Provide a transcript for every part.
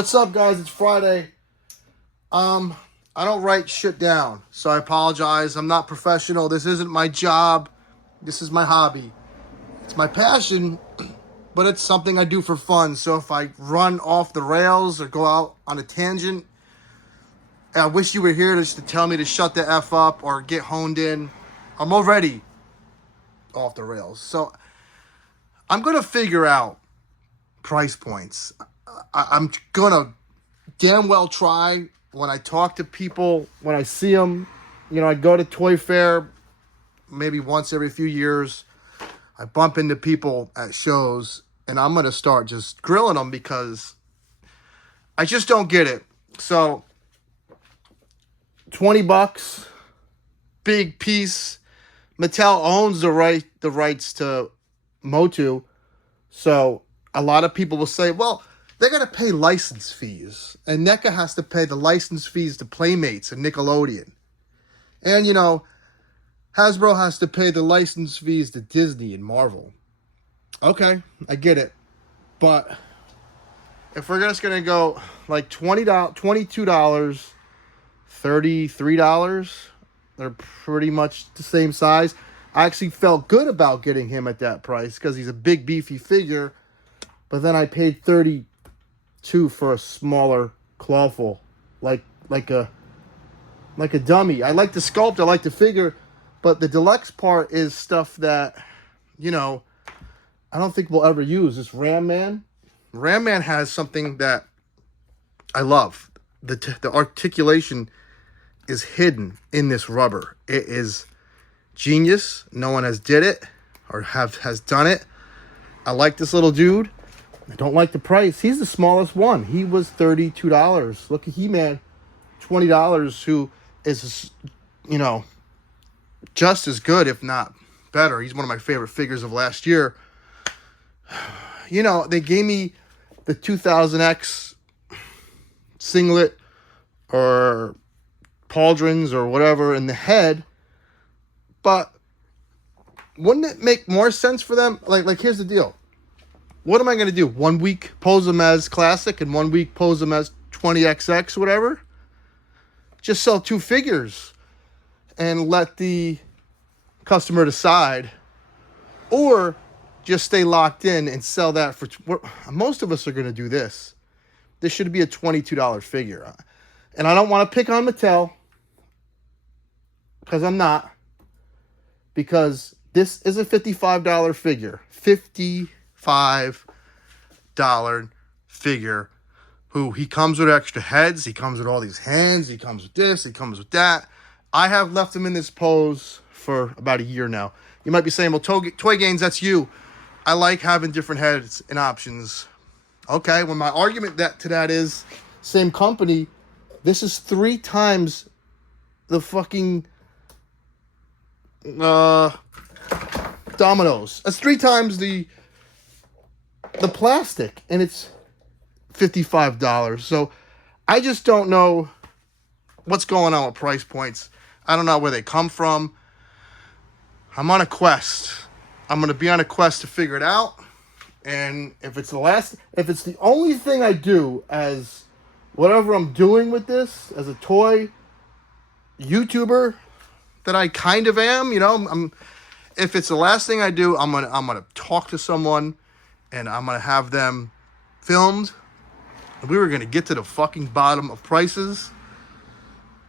What's up, guys? It's Friday. I don't write shit down, so I apologize. I'm not professional. This isn't my job. This is my hobby. It's my passion, but it's something I do for fun. So if I run off the rails or go out on a tangent, I wish you were here just to tell me to shut the F up or get honed in. I'm already off the rails. So I'm going to figure out price points. I'm going to damn well try when I talk to people, when I see them. You know, I go to Toy Fair maybe once every few years. I bump into people at shows, and I'm going to start just grilling them because I just don't get it. So, $20, big piece. Mattel owns the rights to Motu. So, a lot of people will say, well, they're going to pay license fees. And NECA has to pay the license fees to Playmates and Nickelodeon. And, you know, Hasbro has to pay the license fees to Disney and Marvel. Okay, I get it. But if we're just going to go like $20, $22, $33, they're pretty much the same size. I actually felt good about getting him at that price because he's a big, beefy figure. But then I paid $32 for a smaller clawful, like a dummy. I like the sculpt, I like the figure, but the deluxe part is stuff that, you know, I don't think we'll ever use. This Ram Man. Ram Man has something that I love. The articulation is hidden in this rubber. It is genius. No one has did it or has done it. I like this little dude. I don't like the price. He's the smallest one. He was $32. Look at He-Man, $20, who is, you know, just as good, if not better. He's one of my favorite figures of last year. You know, they gave me the 2000X singlet or pauldrons or whatever in the head, but wouldn't it make more sense for them? Like here's the deal. What am I going to do? 1 week pose them as classic and 1 week pose them as 20XX, whatever? Just sell two figures and let the customer decide. Or just stay locked in and sell that for... Most of us are going to do this. This should be a $22 figure. And I don't want to pick on Mattel, because I'm not. Because this is a $55 figure. $55 figure. Who he comes with extra heads. He comes with all these hands. He comes with this. He comes with that. I have left him in this pose for about a year now. You might be saying, well, Toy Gains, that's you. I like having different heads and options. Okay, well, my argument to that is, same company, this is 3 times the fucking Dominoes. That's 3 times the plastic, and it's $55. So I just don't know what's going on with price points. I don't know where they come from. I'm on a quest. I'm going to be on a quest to figure it out. And if it's the only thing I do as whatever I'm doing with this as a toy YouTuber that I kind of am, you know, if it's the last thing I do, I'm gonna talk to someone and I'm gonna have them filmed. We were gonna get to the fucking bottom of prices.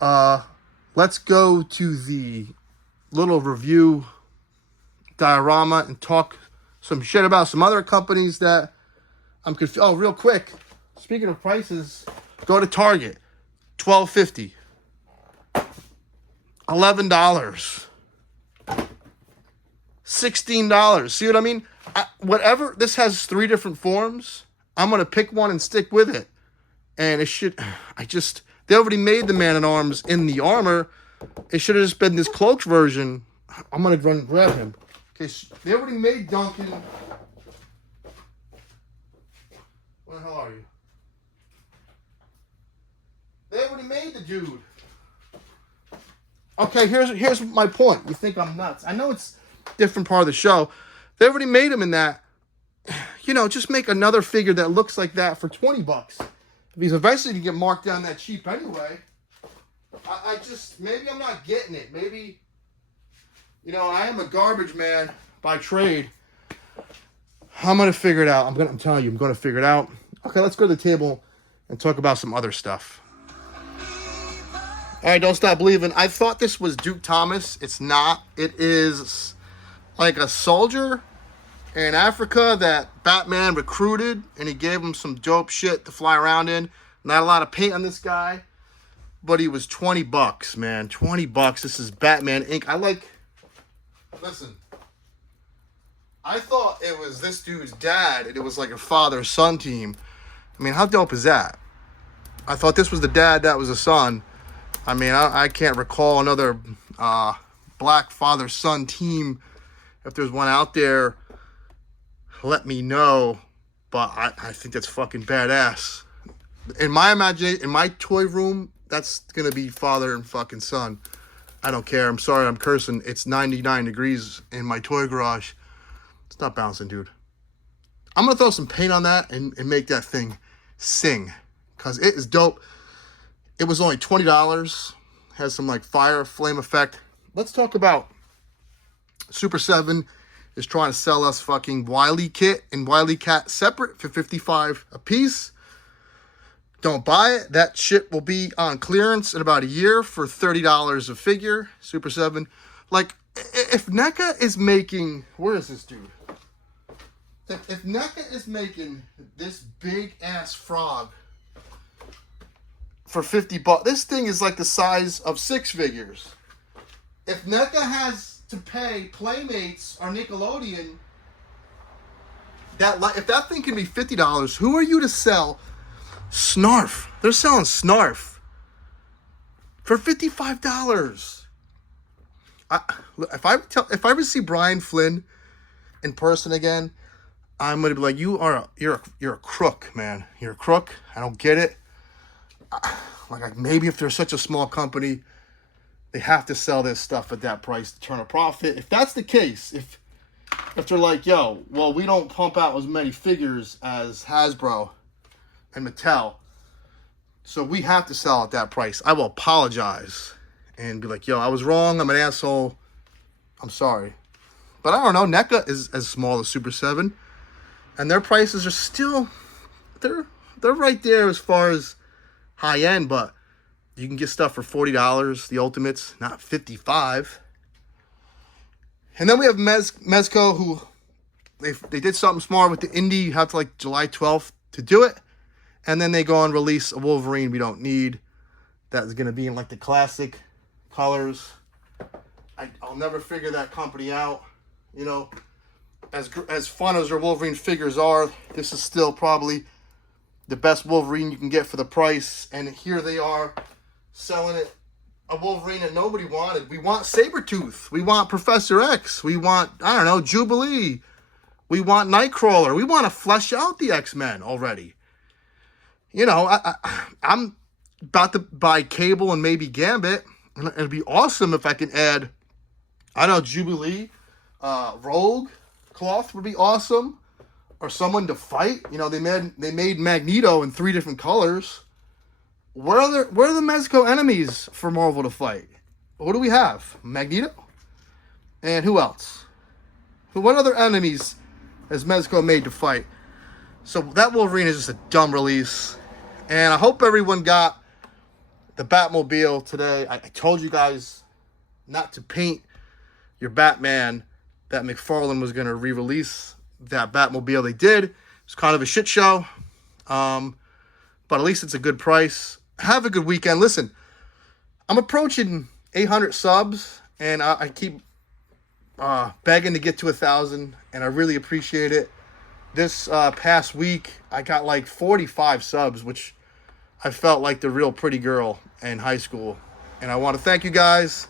Let's go to the little review diorama and talk some shit about some other companies that I'm confused. Oh, real quick. Speaking of prices, go to Target. $12.50. $11. $16. See what I mean? Whatever. This has 3 different forms. I'm going to pick one and stick with it. And it should... They already made the Man-at-Arms in the armor. It should have just been this cloaked version. I'm going to run and grab him. Okay, they already made Duncan. Where the hell are you? They already made the dude. Okay, here's my point. You think I'm nuts. I know it's a different part of the show. They already made him in that. You know, just make another figure that looks like that for $20. If he's eventually going to get marked down that cheap anyway, I just, maybe I'm not getting it. Maybe, you know, I am a garbage man by trade. I'm going to figure it out. I'm telling you, I'm going to figure it out. Okay, let's go to the table and talk about some other stuff. All right, don't stop believing. I thought this was Duke Thomas. It's not. It is like a soldier in Africa that Batman recruited, and he gave him some dope shit to fly around in. Not a lot of paint on this guy, but he was $20, man. $20. This is Batman Inc. Listen, I thought it was this dude's dad, and it was like a father-son team. I mean, how dope is that? I thought this was the dad, that was the son. I mean, I can't recall another black father-son team. If there's one out there, let me know. But I think that's fucking badass. In my imagination, in my toy room, that's going to be father and fucking son. I don't care. I'm sorry, I'm cursing. It's 99 degrees in my toy garage. It's not bouncing, dude. I'm going to throw some paint on that and make that thing sing. Because it is dope. It was only $20. Has some like fire, flame effect. Let's talk about Super 7 is trying to sell us fucking Wily Kit and Wily Cat separate for $55 a piece. Don't buy it. That shit will be on clearance in about a year for $30 a figure. Super 7. Like, if NECA is making... Where is this dude? If NECA is making this big-ass frog for $50, this thing is like the size of 6 figures. If NECA has to pay Playmates or Nickelodeon, if that thing can be $50, who are you to sell Snarf? They're selling Snarf for $55. If I ever see Brian Flynn in person again, I'm gonna be like, you're a crook, man. You're a crook. I don't get it. Like maybe if they're such a small company, they have to sell this stuff at that price to turn a profit. If that's the case, if they're like, yo, well, we don't pump out as many figures as Hasbro and Mattel, so we have to sell at that price, I will apologize and be like, yo, I was wrong. I'm an asshole. I'm sorry. But I don't know. NECA is as small as Super 7, and their prices are still, they're right there as far as high end, but you can get stuff for $40, the Ultimates, not $55. And then we have Mezco, who they did something smart with the indie. You have to like July 12th to do it. And then they go and release a Wolverine we don't need. That is going to be in like the classic colors. I'll never figure that company out. You know, as fun as their Wolverine figures are, this is still probably the best Wolverine you can get for the price. And here they are selling it, a Wolverine that nobody wanted. We want Sabretooth. We want Professor X. We want, I don't know, Jubilee. We want Nightcrawler. We want to flesh out the X-Men already. You know, I'm about to buy Cable and maybe Gambit. And it'd be awesome if I can add, I don't know, Jubilee, Rogue Cloth would be awesome. Or someone to fight. You know, they made Magneto in 3 different colors. Where are the Mezco enemies for Marvel to fight? What do we have? Magneto? And who else? What other enemies has Mezco made to fight? So that Wolverine is just a dumb release. And I hope everyone got the Batmobile today. I told you guys not to paint your Batman, that McFarlane was going to re-release that Batmobile. They did. It's kind of a shit show. But at least it's a good price. Have a good weekend. Listen, I'm approaching 800 subs, and I keep begging to get to 1,000, and I really appreciate it. This past week, I got like 45 subs, which I felt like the real pretty girl in high school. And I want to thank you guys.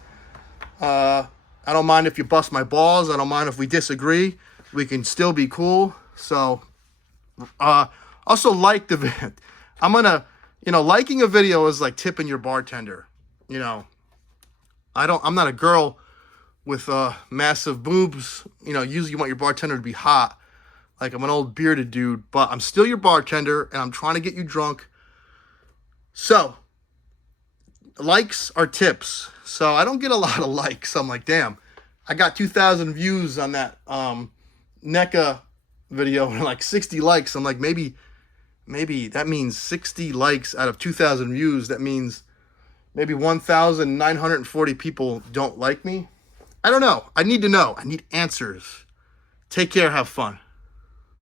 I don't mind if you bust my balls. I don't mind if we disagree. We can still be cool. So, also like the video. I'm going to, liking a video is like tipping your bartender. I'm not a girl with massive boobs. Usually you want your bartender to be hot. Like I'm an old bearded dude, but I'm still your bartender and I'm trying to get you drunk. So, likes are tips. So I don't get a lot of likes. I'm like, damn, I got 2,000 views on that NECA video and like 60 likes. I'm like, maybe that means 60 likes out of 2,000 views. That means maybe 1,940 people don't like me. I don't know. I need to know. I need answers. Take care. Have fun.